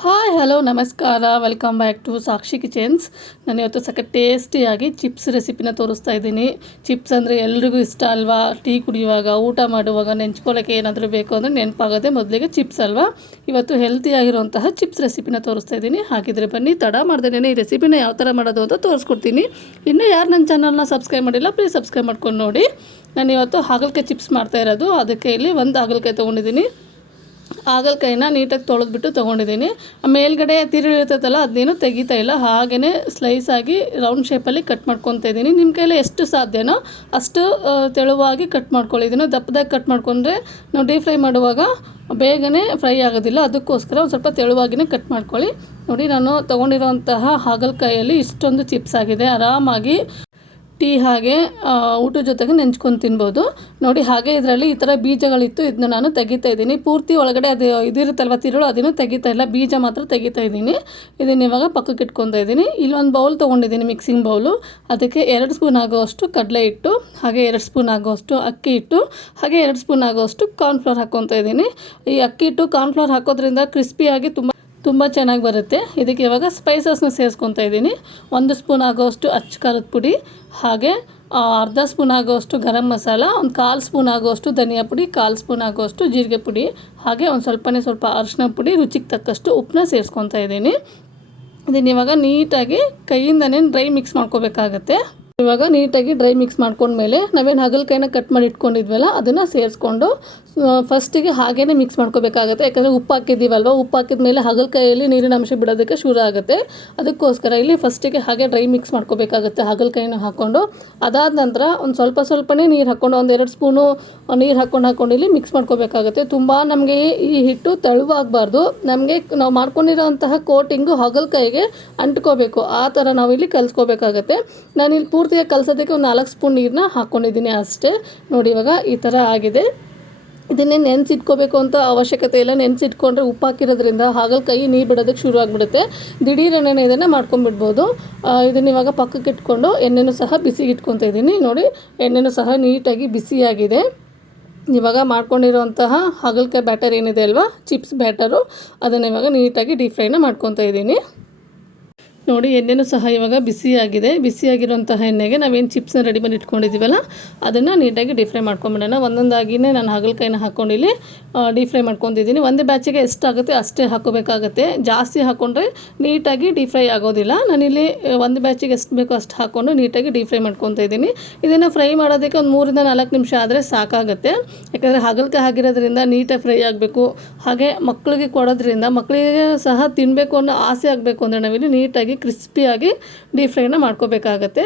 Hi hello ನಮಸ್ಕಾರ welcome back to Sakshi kitchens ನಾನು ಇವತ್ತು ಸಕ್ಕ ಟೇಸ್ಟಿಯಾಗಿ ಚಿಪ್ಸ್ ರೆಸಿಪಿನ ತೋರಿಸ್ತಾ ಇದ್ದೀನಿ ಚಿಪ್ಸ್ ಅಂದರೆ ಎಲ್ರಿಗೂ ಇಷ್ಟ ಅಲ್ವಾ ಟೀ ಕುಡಿಯುವಾಗ ಊಟ ಮಾಡುವಾಗ ನೆಂಚ್ಕೊಳ್ಳೋಕ್ಕೆ ಏನಾದರೂ ಬೇಕು ಅಂದರೆ ನೆನಪಾಗೋದೆ ಮೊದಲಿಗೆ ಚಿಪ್ಸ್ ಅಲ್ವಾ ಇವತ್ತು ಹೆಲ್ತಿಯಾಗಿರುವಂತಹ ಚಿಪ್ಸ್ ರೆಸಿಪಿನ ತೋರಿಸ್ತಾ ಇದ್ದೀನಿ ಹಾಗಿದ್ರೆ ಬನ್ನಿ ತಡ ಮಾಡ್ದೇನೆ ಈ ರೆಸಿಪಿನ ಯಾವ ಥರ ಮಾಡೋದು ಅಂತ ತೋರಿಸ್ಕೊಡ್ತೀನಿ ಇನ್ನೂ ಯಾರು ನನ್ನ ಚಾನಲ್ನ ಸಬ್ಸ್ಕ್ರೈಬ್ ಮಾಡಿಲ್ಲ ಪ್ಲೀಸ್ ಸಬ್ಸ್ಕ್ರೈಬ್ ಮಾಡ್ಕೊಂಡು ನೋಡಿ ನಾನು ಇವತ್ತು ಹಾಗಲಕಾಯಿ ಚಿಪ್ಸ್ ಮಾಡ್ತಾ ಇರೋದು ಅದಕ್ಕೆ ಇಲ್ಲಿ ಒಂದು ಹಾಗಲಕಾಯಿ ತೊಗೊಂಡಿದ್ದೀನಿ ಹಾಗಲಕಾಯಿನ ನೀಟಾಗಿ ತೊಳೆದ್ಬಿಟ್ಟು ತೊಗೊಂಡಿದ್ದೀನಿ ಮೇಲ್ಗಡೆ ತಿರುಳು ಇರ್ತೈತಲ್ಲ ಅದೇನು ತೆಗಿತಾ ಇಲ್ಲ. ಹಾಗೆಯೇ ಸ್ಲೈಸ್ ಆಗಿ ರೌಂಡ್ ಶೇಪಲ್ಲಿ ಕಟ್ ಮಾಡ್ಕೊತ ಇದ್ದೀನಿ ನಿಮ್ಮ ಕೈಯಲ್ಲಿ ಎಷ್ಟು ಸಾಧ್ಯನೋ ಅಷ್ಟು ತೆಳುವಾಗಿ ಕಟ್ ಮಾಡ್ಕೊಳ್ಳಿದ್ದೀನಿ ದಪ್ಪದಾಗಿ ಕಟ್ ಮಾಡಿಕೊಂಡ್ರೆ ನಾವು ಡೀಪ್ ಫ್ರೈ ಮಾಡುವಾಗ ಬೇಗನೆ ಫ್ರೈ ಆಗೋದಿಲ್ಲ. ಅದಕ್ಕೋಸ್ಕರ ಒಂದು ಸ್ವಲ್ಪ ತೆಳುವಾಗಿನೇ ಕಟ್ ಮಾಡ್ಕೊಳ್ಳಿ. ನೋಡಿ, ನಾನು ತೊಗೊಂಡಿರೋಂತಹ ಹಾಗಲಕಾಯಲ್ಲಿ ಇಷ್ಟೊಂದು ಚಿಪ್ಸ್ ಆಗಿದೆ. ಆರಾಮಾಗಿ ಟೀ ಹಾಗೆ ಊಟದ ಜೊತೆಗೆ ನೆಂಚ್ಕೊಂಡು ತಿನ್ಬೋದು. ನೋಡಿ, ಹಾಗೆ ಇದರಲ್ಲಿ ಈ ಥರ ಬೀಜಗಳಿತ್ತು ಇದನ್ನ ನಾನು ತೆಗಿತಾ ಇದ್ದೀನಿ. ಪೂರ್ತಿ ಒಳಗಡೆ ಅದು ಇದಿರುತ್ತಲ್ವ ತಿರುಳು, ಅದನ್ನು ತೆಗಿತಾ ಇಲ್ಲ. ಬೀಜ ಮಾತ್ರ ತೆಗಿತಾ ಇದ್ದೀನಿ. ಇದನ್ನು ಇವಾಗ ಪಕ್ಕಕ್ಕೆ ಇಟ್ಕೊತಾ ಇದ್ದೀನಿ. ಇಲ್ಲೊಂದು ಬೌಲ್ ತೊಗೊಂಡಿದ್ದೀನಿ ಮಿಕ್ಸಿಂಗ್ ಬೌಲು. ಅದಕ್ಕೆ ಎರಡು ಸ್ಪೂನ್ ಆಗೋವಷ್ಟು ಕಡಲೆ ಹಿಟ್ಟು, ಹಾಗೆ ಎರಡು ಸ್ಪೂನ್ ಆಗೋವಷ್ಟು ಅಕ್ಕಿ ಹಿಟ್ಟು, ಹಾಗೆ ಎರಡು ಸ್ಪೂನ್ ಆಗೋವಷ್ಟು ಕಾರ್ನ್ಫ್ಲವರ್ ಹಾಕ್ಕೊತಾ ಇದ್ದೀನಿ. ಈ ಅಕ್ಕಿ ಹಿಟ್ಟು ಕಾರ್ನ್ಫ್ಲವರ್ ಹಾಕೋದ್ರಿಂದ ಕ್ರಿಸ್ಪಿಯಾಗಿ ತುಂಬ ತುಂಬ ಚೆನ್ನಾಗಿ ಬರುತ್ತೆ. ಇದಕ್ಕೆ ಇವಾಗ ಸ್ಪೈಸಸ್ನ ಸೇರಿಸ್ಕೊತಾ ಇದ್ದೀನಿ. ಒಂದು ಸ್ಪೂನ್ ಆಗೋಷ್ಟು ಅಚ್ಚ ಖಾರದ ಪುಡಿ, ಹಾಗೆ ಅರ್ಧ ಸ್ಪೂನ್ ಆಗೋಷ್ಟು ಗರಂ ಮಸಾಲ, ಒಂದು ಕಾಲು ಸ್ಪೂನ್ ಆಗೋಷ್ಟು ಧನಿಯಾ ಪುಡಿ, ಕಾಲು ಸ್ಪೂನ್ ಆಗೋಷ್ಟು ಜೀರಿಗೆ ಪುಡಿ, ಹಾಗೆ ಒಂದು ಸ್ವಲ್ಪನೇ ಸ್ವಲ್ಪ ಅರಿಶಿನ ಪುಡಿ, ರುಚಿಗೆ ತಕ್ಕಷ್ಟು ಉಪ್ಪನ್ನ ಸೇರಿಸ್ಕೊತಾ ಇದ್ದೀನಿ. ಇದನ್ನು ಇವಾಗ ನೀಟಾಗಿ ಕೈಯಿಂದನೇ ಡ್ರೈ ಮಿಕ್ಸ್ ಮಾಡ್ಕೋಬೇಕಾಗತ್ತೆ. ಇವಾಗ ನೀಟಾಗಿ ಡ್ರೈ ಮಿಕ್ಸ್ ಮಾಡ್ಕೊಂಡ್ಮೇಲೆ ನಾವೇನು ಹಗಲ್ಕಾಯಿನ ಕಟ್ ಮಾಡಿ ಇಟ್ಕೊಂಡಿದ್ವಲ್ಲ, ಅದನ್ನು ಸೇರಿಸ್ಕೊಂಡು ಫಸ್ಟಿಗೆ ಹಾಗೇ ಮಿಕ್ಸ್ ಮಾಡ್ಕೋಬೇಕಾಗುತ್ತೆ. ಯಾಕಂದರೆ ಉಪ್ಪು ಹಾಕಿದ್ದೀವಲ್ವ, ಉಪ್ಪು ಹಾಕಿದ ಮೇಲೆ ಹಾಗಲಕಾಯಲ್ಲಿ ನೀರಿನ ಅಂಶ ಬಿಡೋದಕ್ಕೆ ಶುರು ಆಗುತ್ತೆ. ಅದಕ್ಕೋಸ್ಕರ ಇಲ್ಲಿ ಫಸ್ಟಿಗೆ ಹಾಗೆ ಡ್ರೈ ಮಿಕ್ಸ್ ಮಾಡ್ಕೋಬೇಕಾಗುತ್ತೆ ಹಾಗಲಕಾಯಿನ ಹಾಕ್ಕೊಂಡು ಅದಾದ ನಂತರ ಒಂದು ಸ್ವಲ್ಪ ಸ್ವಲ್ಪನೇ ನೀರು ಹಾಕ್ಕೊಂಡು ಒಂದು ಎರಡು ಸ್ಪೂನು ನೀರು ಹಾಕ್ಕೊಂಡು ಹಾಕ್ಕೊಂಡು ಇಲ್ಲಿ ಮಿಕ್ಸ್ ಮಾಡ್ಕೋಬೇಕಾಗುತ್ತೆ. ತುಂಬ ನಮಗೆ ಈ ಹಿಟ್ಟು ತಳುವಾಗಬಾರ್ದು. ನಮಗೆ ನಾವು ಮಾಡ್ಕೊಂಡಿರೋಂತಹ ಕೋಟಿಂಗು ಹಾಗಲಕಾಯಿಗೆ ಅಂಟ್ಕೋಬೇಕು. ಆ ಥರ ನಾವು ಇಲ್ಲಿ ಕಲಿಸ್ಕೋಬೇಕಾಗತ್ತೆ. ನಾನಿಲ್ಲಿ ಪೂರ್ತಿಯಾಗಿ ಕಲಸೋದಕ್ಕೆ ಒಂದು ನಾಲ್ಕು ಸ್ಪೂನ್ ನೀರನ್ನ ಹಾಕ್ಕೊಂಡಿದ್ದೀನಿ ಅಷ್ಟೇ. ನೋಡಿ, ಇವಾಗ ಈ ಥರ ಆಗಿದೆ. ಇದನ್ನೇ ನೆನೆಸಿಟ್ಕೋಬೇಕು ಅಂತ ಅವಶ್ಯಕತೆ ಇಲ್ಲ. ನೆನೆಸಿಟ್ಕೊಂಡ್ರೆ ಉಪ್ಪು ಹಾಕಿರೋದ್ರಿಂದ ಹಾಗಲಕಾಯಿ ನೀರು ಬಿಡೋದಕ್ಕೆ ಶುರು ಆಗಿಬಿಡುತ್ತೆ. ದಿಢೀರನೇ ಇದನ್ನು ಮಾಡ್ಕೊಂಬಿಡ್ಬೋದು. ಇದನ್ನು ಇವಾಗ ಪಕ್ಕಕ್ಕೆ ಇಟ್ಕೊಂಡು ಎಣ್ಣೆನೂ ಸಹ ಬಿಸಿಗೆ ಇಟ್ಕೊತಾ ಇದ್ದೀನಿ. ನೋಡಿ, ಎಣ್ಣೆನೂ ಸಹ ನೀಟಾಗಿ ಬಿಸಿಯಾಗಿದೆ. ಇವಾಗ ಮಾಡ್ಕೊಂಡಿರೋಂತಹ ಹಾಗಲಕಾಯಿ ಬ್ಯಾಟರ್ ಏನಿದೆ ಅಲ್ವಾ? Chips batter. ಅದನ್ನು ಇವಾಗ ನೀಟಾಗಿ ಡೀಪ್ ಫ್ರೈನ ಮಾಡ್ಕೊತಾ ಇದ್ದೀನಿ. ನೋಡಿ ಎಣ್ಣೆನೂ ಸಹ ಇವಾಗ ಬಿಸಿಯಾಗಿದೆ ಬಿಸಿಯಾಗಿರುವಂತಹ ಎಣ್ಣೆಗೆ ನಾವೇನು ಚಿಪ್ಸ್ನ ರೆಡಿ ಮಾಡಿ ಇಟ್ಕೊಂಡಿದ್ದೀವಲ್ಲ ಅದನ್ನು ನೀಟಾಗಿ ಡೀಪ್ ಫ್ರೈ ಮಾಡ್ಕೊಂಬಿಡೋಣ. ಒಂದೊಂದಾಗಿಯೇ ನಾನು ಹಾಗಲಕಾಯಿನ ಹಾಕ್ಕೊಂಡು ಇಲ್ಲಿ ಫ್ರೈ ಮಾಡ್ಕೊತಿದ್ದೀನಿ ಒಂದೇ ಬ್ಯಾಚಿಗೆ ಎಷ್ಟಾಗುತ್ತೆ ಅಷ್ಟೇ ಹಾಕೋಬೇಕಾಗತ್ತೆ. ಜಾಸ್ತಿ ಹಾಕ್ಕೊಂಡ್ರೆ ನೀಟಾಗಿ ಡೀಪ್ ಫ್ರೈ ಆಗೋದಿಲ್ಲ. ನಾನಿಲ್ಲಿ ಒಂದು ಬ್ಯಾಚಿಗೆ ಎಷ್ಟು ಬೇಕೋ ಅಷ್ಟು ಹಾಕ್ಕೊಂಡು ನೀಟಾಗಿ ಡೀಪ್ ಫ್ರೈ ಮಾಡ್ಕೊತಾ ಇದ್ದೀನಿ. ಇದನ್ನು ಫ್ರೈ ಮಾಡೋದಕ್ಕೆ ಒಂದು ಮೂರಿಂದ ನಾಲ್ಕು ನಿಮಿಷ ಆದರೆ ಸಾಕಾಗುತ್ತೆ. ಯಾಕಂದರೆ ಹಾಗಲಕಾಯಿ ಆಗಿರೋದ್ರಿಂದ ನೀಟಾಗಿ ಫ್ರೈ ಆಗಬೇಕು. ಹಾಗೆ ಮಕ್ಕಳಿಗೆ ಕೊಡೋದ್ರಿಂದ ಮಕ್ಕಳಿಗೆ ಸಹ ತಿನ್ನಬೇಕು ಅನ್ನೋ ಆಸೆ ಆಗಬೇಕು ಅಂದರೆ ನಾವಿಲ್ಲಿ ನೀಟಾಗಿ ಕ್ರಿಸ್ಪಿಯಾಗಿ ಡೀಪ್ ಫ್ರೈನ ಮಾಡ್ಕೋಬೇಕಾಗತ್ತೆ.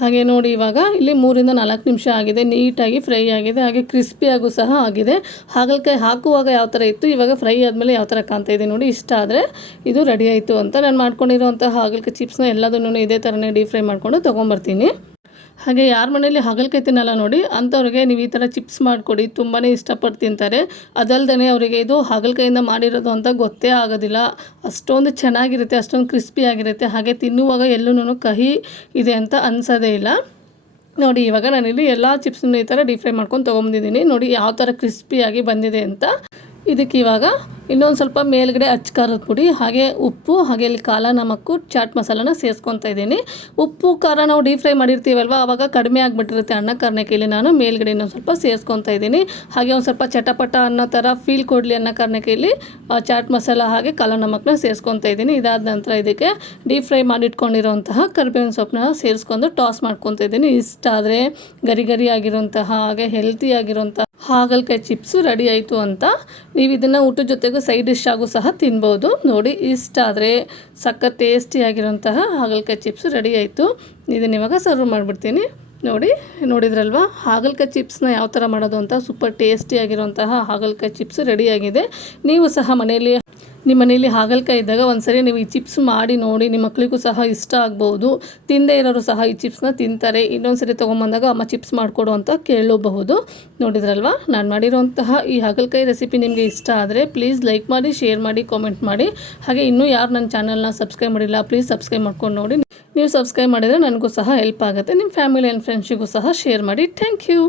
ಹಾಗೆ ನೋಡಿ ಇವಾಗ ಇಲ್ಲಿ ಮೂರಿಂದ ನಾಲ್ಕು ನಿಮಿಷ ಆಗಿದೆ. ನೀಟಾಗಿ ಫ್ರೈ ಆಗಿದೆ. ಹಾಗೆ ಕ್ರಿಸ್ಪಿಯಾಗೂ ಸಹ ಆಗಿದೆ. ಹಾಗಲಕಾಯಿ ಹಾಕುವಾಗ ಯಾವ ಥರ ಇತ್ತು? ಇವಾಗ ಫ್ರೈ ಆದಮೇಲೆ ಯಾವ ಥರ ಕಾಣ್ತಾ ಇದೆ ನೋಡಿ ಇಷ್ಟ ಆದರೆ ಇದು ರೆಡಿ ಆಯಿತು ಅಂತ ನಾನು ಮಾಡ್ಕೊಂಡಿರೋಂಥ ಹಾಗಲಕಾಯಿ ಚಿಪ್ಸ್ನ ಎಲ್ಲದನ್ನು ಇದೇ ಥರನೇ ಡೀಪ್ ಫ್ರೈ ಮಾಡಿಕೊಂಡು ತೊಗೊಂಬರ್ತೀನಿ ಹಾಗೆ ಯಾರ ಮನೇಲಿ ಹಾಗಲಕಾಯಿ ತಿನ್ನಲ್ಲ ನೋಡಿ, ಅಂಥವ್ರಿಗೆ ನೀವು ಈ ಥರ ಚಿಪ್ಸ್ ಮಾಡಿಕೊಡಿ ತುಂಬಾ ಇಷ್ಟಪಟ್ಟು ತಿಂತಾರೆ. ಅದಲ್ಲದೆ ಅವರಿಗೆ ಇದು ಹಾಗಲಕಾಯಿಂದ ಮಾಡಿರೋದು ಅಂತ ಗೊತ್ತೇ ಆಗೋದಿಲ್ಲ. ಅಷ್ಟೊಂದು ಚೆನ್ನಾಗಿರುತ್ತೆ, ಅಷ್ಟೊಂದು ಕ್ರಿಸ್ಪಿಯಾಗಿರುತ್ತೆ ಹಾಗೆ ತಿನ್ನುವಾಗ ಎಲ್ಲೂ ಕಹಿ ಇದೆ ಅಂತ ಅನ್ಸೋದೇ ಇಲ್ಲ. ನೋಡಿ, ಇವಾಗ ನಾನಿಲ್ಲಿ ಎಲ್ಲ ಚಿಪ್ಸನ್ನು ಈ ಥರ ಡೀಪ್ ಫ್ರೈ ಮಾಡ್ಕೊಂಡು ತೊಗೊಂಬಂದಿದ್ದೀನಿ. ನೋಡಿ, ಯಾವ ಥರ ಕ್ರಿಸ್ಪಿಯಾಗಿ ಬಂದಿದೆ ಅಂತ. ಇದಕ್ಕೆ ಇವಾಗ ಇನ್ನೊಂದು ಸ್ವಲ್ಪ ಮೇಲ್ಗಡೆ ಅಚ್ಚ ಖಾರದ ಪುಡಿ, ಹಾಗೆ ಉಪ್ಪು, ಹಾಗೆ ಇಲ್ಲಿ ಕಾಲ, ನಮಕ್ಕು, ಚಾಟ್ ಮಸಾಲನ ಸೇರಿಸ್ಕೊತಾ ಇದ್ದೀನಿ. ಉಪ್ಪು, ಖಾರ ನಾವು ಡೀಪ್ ಫ್ರೈ ಮಾಡಿರ್ತೀವಲ್ವ ಆವಾಗ ಕಡಿಮೆ ಆಗಿಬಿಟ್ಟಿರುತ್ತೆ ಅನ್ನ ಕಾರಣಕ್ಕೆ ನಾನು ಮೇಲ್ಗಡೆ ಇನ್ನೊಂದು ಸ್ವಲ್ಪ ಸೇರಿಸ್ಕೊತಾ ಇದ್ದೀನಿ. ಹಾಗೆ ಒಂದು ಸ್ವಲ್ಪ ಚಟಪಟ ಅನ್ನೋ ಥರ ಫೀಲ್ ಕೊಡಲಿ ಅನ್ನೋ ಕಾರಣಕ್ಕೆಯಲ್ಲಿ ಚಾಟ್ ಮಸಾಲ ಹಾಗೆ ಕಾಲ, ನಮಕ್ನ ಸೇರಿಸ್ಕೊತಾ ಇದ್ದೀನಿ. ಇದಾದ ನಂತರ ಇದಕ್ಕೆ ಡೀಪ್ ಫ್ರೈ ಮಾಡಿಟ್ಕೊಂಡಿರೋಂತಹ ಕರಿಬೇವಿನ ಸೊಪ್ಪನ್ನ ಸೇರಿಸ್ಕೊಂಡು ಟಾಸ್ ಮಾಡ್ಕೊತಾ ಇದ್ದೀನಿ. ಇಷ್ಟ ಆದರೆ ಗರಿ ಗರಿ ಆಗಿರುವಂತಹ ಹಾಗೆ ಹೆಲ್ತಿ ಆಗಿರೋಂಥ ಹಾಗಲಕಾಯಿ ಚಿಪ್ಸು ರೆಡಿ ಆಯಿತು ಅಂತ. ನೀವು ಇದನ್ನು ಊಟದ ಸೈಡ್ ಡಿಶ್ ಆಗು ಸಹ ತಿನ್ಬೋದು. ನೋಡಿ, ಇಷ್ಟ ಆದರೆ ಸಕ್ಕ ಟೇಸ್ಟಿಯಾಗಿರೋಂತಹ ಹಾಗಲಕಾಯಿ ಚಿಪ್ಸ್ ರೆಡಿ ಆಯಿತು. ಇದನ್ನ ಇವಾಗ ಸರ್ವ್ ಮಾಡಿಬಿಡ್ತೀನಿ. ನೋಡಿ, ನೋಡಿದ್ರಲ್ವ? ಹಾಗಲಕಾಯಿ ಚಿಪ್ಸ್ನ ಯಾವ ಥರ ಮಾಡೋದು ಅಂತ? ಸೂಪರ್ ಟೇಸ್ಟಿಯಾಗಿರೋಂತಹ ಹಾಗಲಕಾಯಿ ಚಿಪ್ಸ್ ರೆಡಿಯಾಗಿದೆ ನೀವು ಸಹ ಮನೆಯಲ್ಲಿ ನಿಮ್ಮ ಮನೇಲಿ ಹಾಗಲಕಾಯಿ ಇದ್ದಾಗ ಒಂದ್ಸರಿ ನೀವು ಈ ಚಿಪ್ಸ್ ಮಾಡಿ ನೋಡಿ, ನಿಮ್ಮ ಮಕ್ಕಳಿಗೂ ಸಹ ಇಷ್ಟ ಆಗ್ಬೋದು. ತಿಂದೇ ಇರೋರು ಸಹ ಈ ಚಿಪ್ಸ್ನ ತಿಂತಾರೆ. ಇನ್ನೊಂದು ಸರಿ ತೊಗೊಂಬಂದಾಗ ಅಮ್ಮ ಚಿಪ್ಸ್ ಮಾಡಿಕೊಡು ಅಂತ ಕೇಳಬಹುದು. ನೋಡಿದ್ರಲ್ವಾ? ನಾನು ಮಾಡಿರೋಂತಹ ಈ ಹಾಗಲಕಾಯಿ ರೆಸಿಪಿ ನಿಮಗೆ ಇಷ್ಟ ಆದರೆ ಪ್ಲೀಸ್ ಲೈಕ್ ಮಾಡಿ ಶೇರ್ ಮಾಡಿ ಕಾಮೆಂಟ್ ಮಾಡಿ. ಹಾಗೆ ಇನ್ನೂ ಯಾರು ನನ್ನ ಚಾನಲ್ನ ಸಬ್ಸ್ಕ್ರೈಬ್ ಮಾಡಿಲ್ಲ ಪ್ಲೀಸ್ ಸಬ್ಸ್ಕ್ರೈಬ್ ಮಾಡ್ಕೊಂಡು ನೋಡಿ. ನೀವು ಸಬ್ಸ್ಕ್ರೈಬ್ ಮಾಡಿದರೆ ನನಗೂ ಸಹ ಹೆಲ್ಪ್ ಆಗುತ್ತೆ. ನಿಮ್ಮ ಫ್ಯಾಮಿಲಿ ಆ್ಯಂಡ್ ಫ್ರೆಂಡ್ಸಿಗೂ ಸಹ ಶೇರ್ ಮಾಡಿ. Thank you